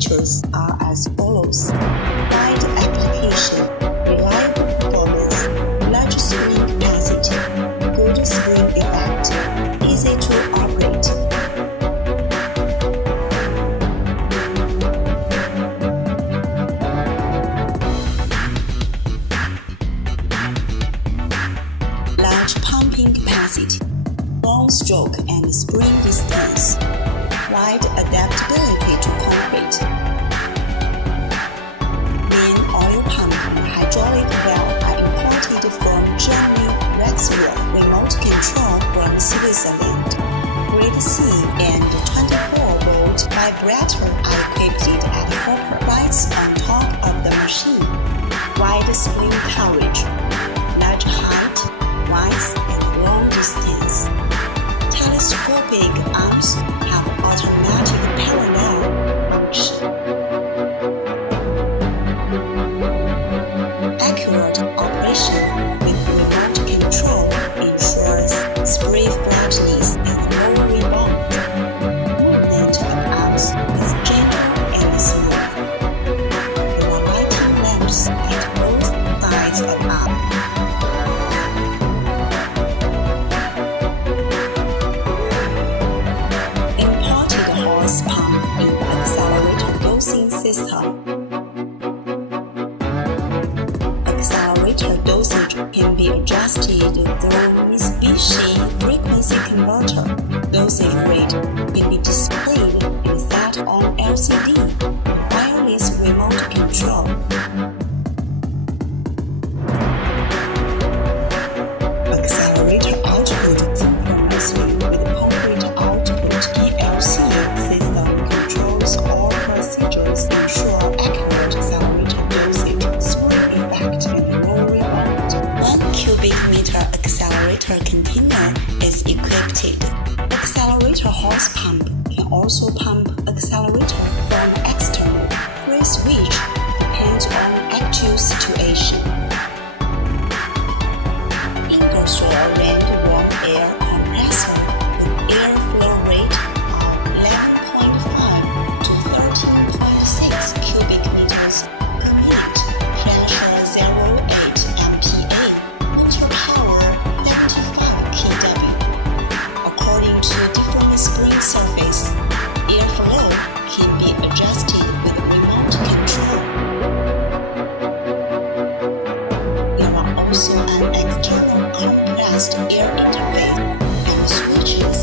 features are as follows: wide application, reliable performance, large screen capacity, good screen effect, easy to operate. Large pumping capacity, long stroke and spring distance, wide adaptability to concrete. Main oil pump and hydraulic valve are imported from Germany. Rexroth remote control from Switzerland. Grade C and 24-volt vibrator are equipped at copper lights on top of the machine. Wide screen coverage, large height, width, and long distance. Telescopic arms have automatic parallel function. Accurate operation with remote control ensures spray flatness and low rebound. Movement of arms is gentle and smooth. There are lighting lamps at both sides of arm. Pump in accelerator dosing system. Accelerator dosage can be adjusted through Mitsubishi frequency converter. Dosage rate can be displayed and set on LCD. Wireless remote control. Accelerator output synchronously with concrete output PLC. All procedures ensure accurate accelerator dosage, spring effect, and low rebound. 1 cubic meter accelerator container is equipped. Accelerator hose pump can also pump accelerator from external. Free switch depends on actual situation. Ingersoll Rand warm air compressor with airflow rate of 11.5 to 13.6 cubic meters per minute. Pressure 0.8 MPa. Motor power 75 kW. According to different spring surface, airflow can be adjusted with remote control. There are also an external compressed air interface and switches.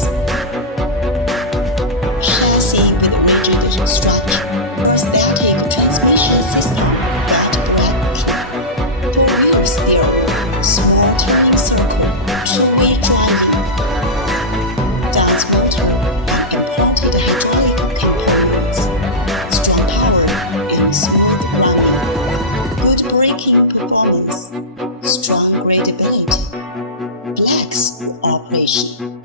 Chassis with rigid structure. Prosthetic transmission system. Flat brake. Four-wheel steer. Small turning circle. Two-way driving. Dance motor. Imported hydraulic components. Strong power and smooth running. Good braking performance. Strong gradability. Flex operation.